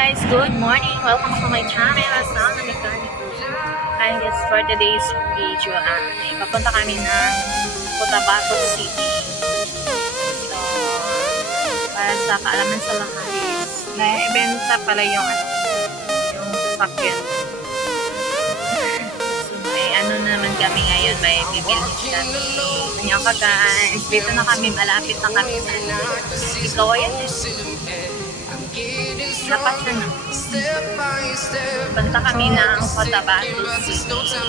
guys, good morning. Welcome to my channel, Asana Mechanical. And yes, for today's video, papunta kami ng Cotabato City. So, para sa kaalaman sa lahat is, na-eventa pala yung sasakyan. So, may naman kami ngayon, may bibili kami. Kanyang guys, dito na kami, malapit na kami. Ikaw ayan dapat na. Punta kami ng Cotabato City.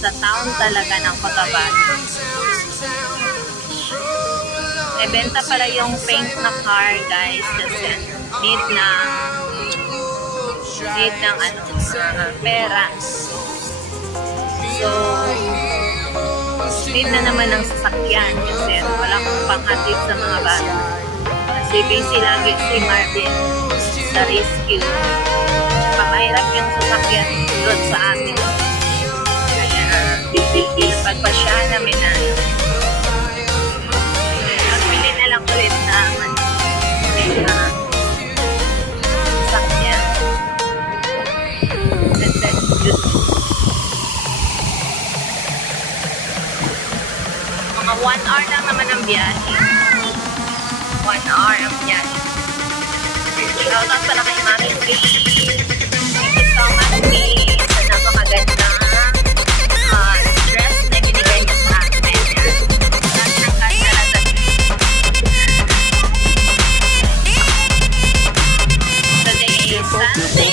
Sa town talaga ng Cotabato. Ibenta pala yung paint na car, guys. Kasi need ng pera. So, need na naman ng sasakyan kasi wala akong panghatid sa mga bata. Kasi busy lagi si Marvin sa rescue. Tsaka mahirap yung sasakyan doon sa amin. Kaya, pagpasya namin na magpili na lang ulit na sasakyan. And then, mga 1 hour lang naman ang biyahe. 1 hour ang biyahe. Shoutout pala kay Mami Grace. Thank you so much, Grace. Sa napakagandang dress na binigay niya sa akin. Lahat ng kasalasan. Today is Sunday.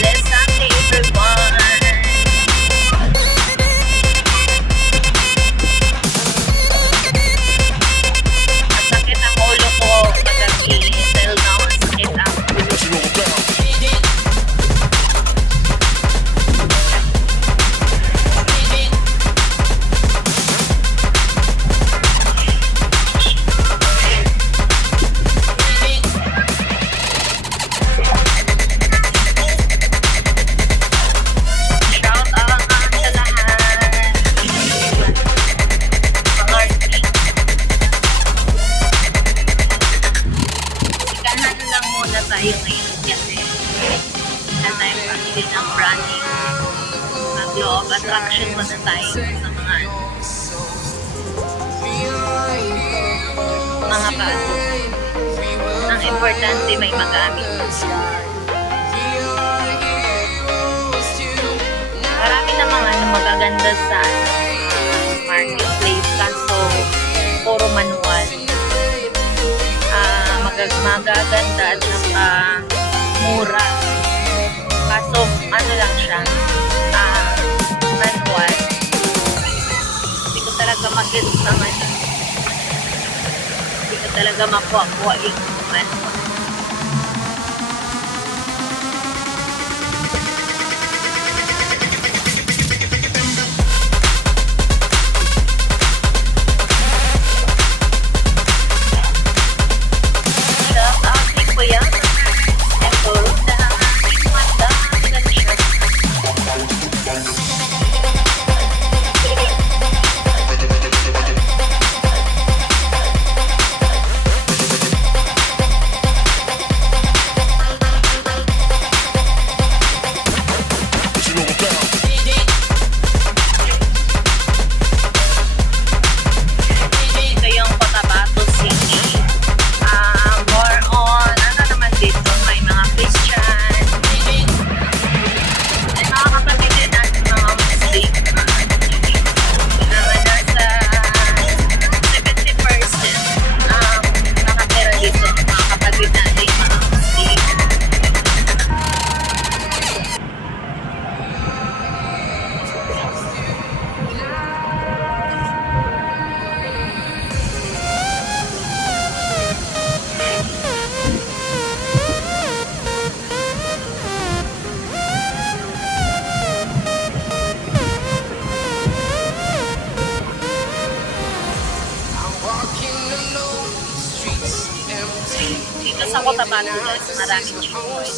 Blessed Sunday, everyone. Masakit ang ulo ko pagdating. Till now, masakit ang tayo ngayon kasi na tayo pamili ng branding. Mag-law of attraction mo na tayo sa mga bago. Ang importante may magamit. Marami na mga magaganda sa marketplace kaso puro manual. Magaganda at mura. Kaso, lang siya. Manual. Hindi ko talaga mag-get sa Hindi ko talaga makuha yung manual. Sa Cotabato guys, maraming checkpoint.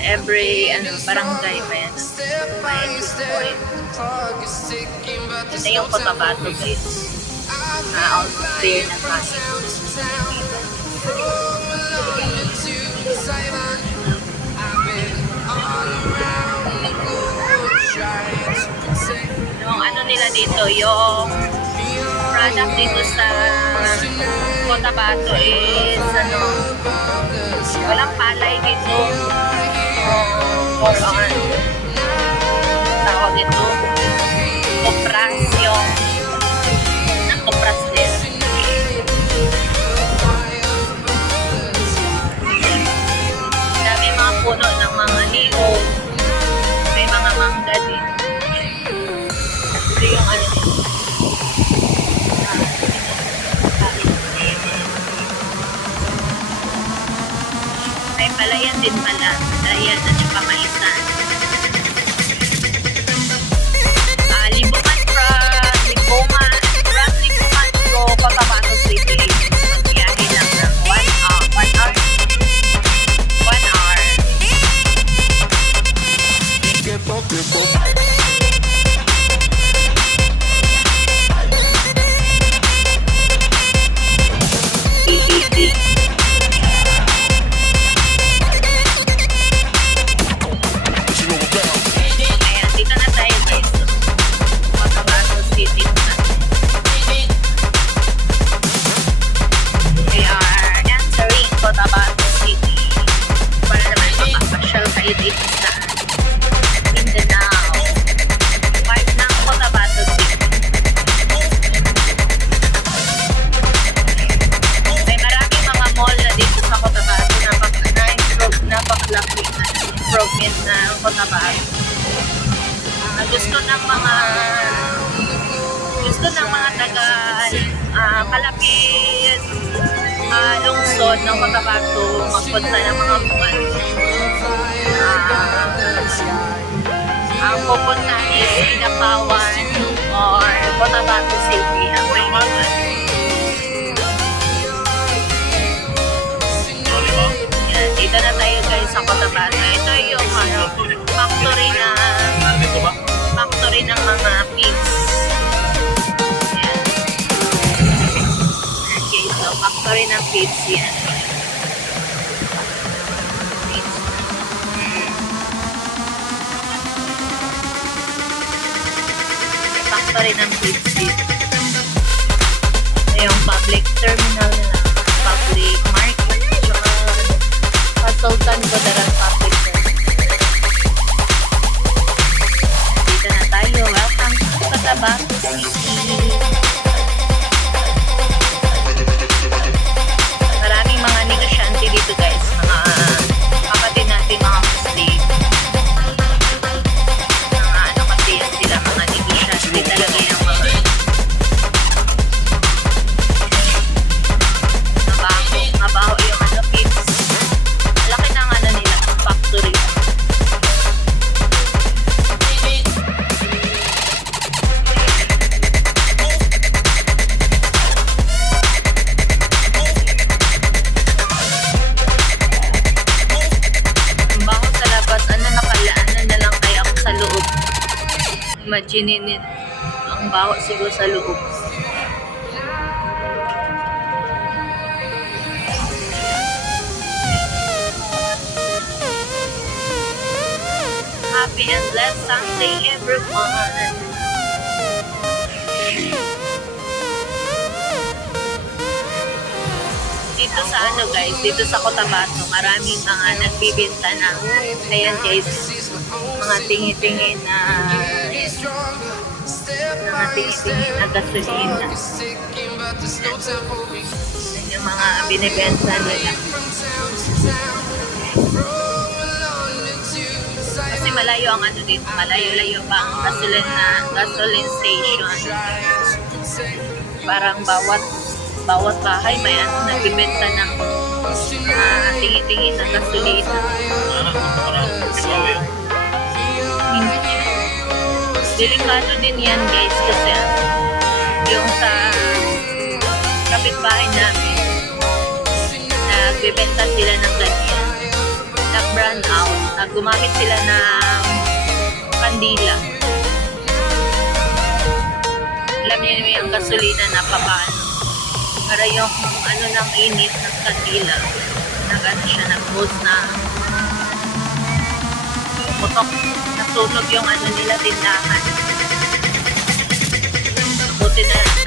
Every barangay may checkpoint. Ito yung Cotabato guys. Out there na tayo. na dito, yung product dito sa Cotabato is ano, walang palay dito. Or on tawag ito, kopras, yung kopras din. Dami mga puno ng mga liho, may mga mangga din. Ito yung ano dito. May palayan din pala. Palayan at yung pamaisan. Libungan from Libungan to Cotabato City. Magbiyahe lang ng 1 hour. 1 hour. 1 hour. Gusto ng mga taga Kalapit, lungsod ng Cotabato magpunta ng mga buwan. Ang pupunta is Pinapawan or Cotabato City ang may buwan. Dito na tayo guys sa Cotabato. Ito yung factory ng mga pigs. Yan. Okay, so factory ng pigs yan. Factory ng pigs dito. Ito yung public terminal nila. Public market. Sultan Kudarat Public Service. Dito na tayo. Welcome to Cotabato City. Maraming mga negosyante dito guys. Mga kapatid natin mga Muslim. Mga ano kasi yan sila mga negosyante talaga yung mga mabaho yung ano kids. Laki ng ano nila, factory. Ang baho sa labas, ano na lang kaya ako sa loob. Imagine ang baho siguro sa loob. Happy and blessed Sunday, everyone! Dito sa ano guys, dito sa Cotabato, maraming mga nagbibenta ng, ayan guys, mga tingi-tingi na gasolina. Yung mga binibenta nila. Kasi malayo ang ano dito, malayo-layo pa ang gasoline station. Parang bawat bahay may ano, nagbibenta ng tingi-tingi na gasolina. Delikado din yan guys kasi yung sa kapitbahay namin nagbibenta sila ng ganyan. Nag-brand out. Gumamit sila ng kandila. Alam niyo yung gasolina na papaano. Para yung ano ng init ng kandila. Nag-ano siya, nag-boost na putok. Nasunog yung ano nila tindahan. din na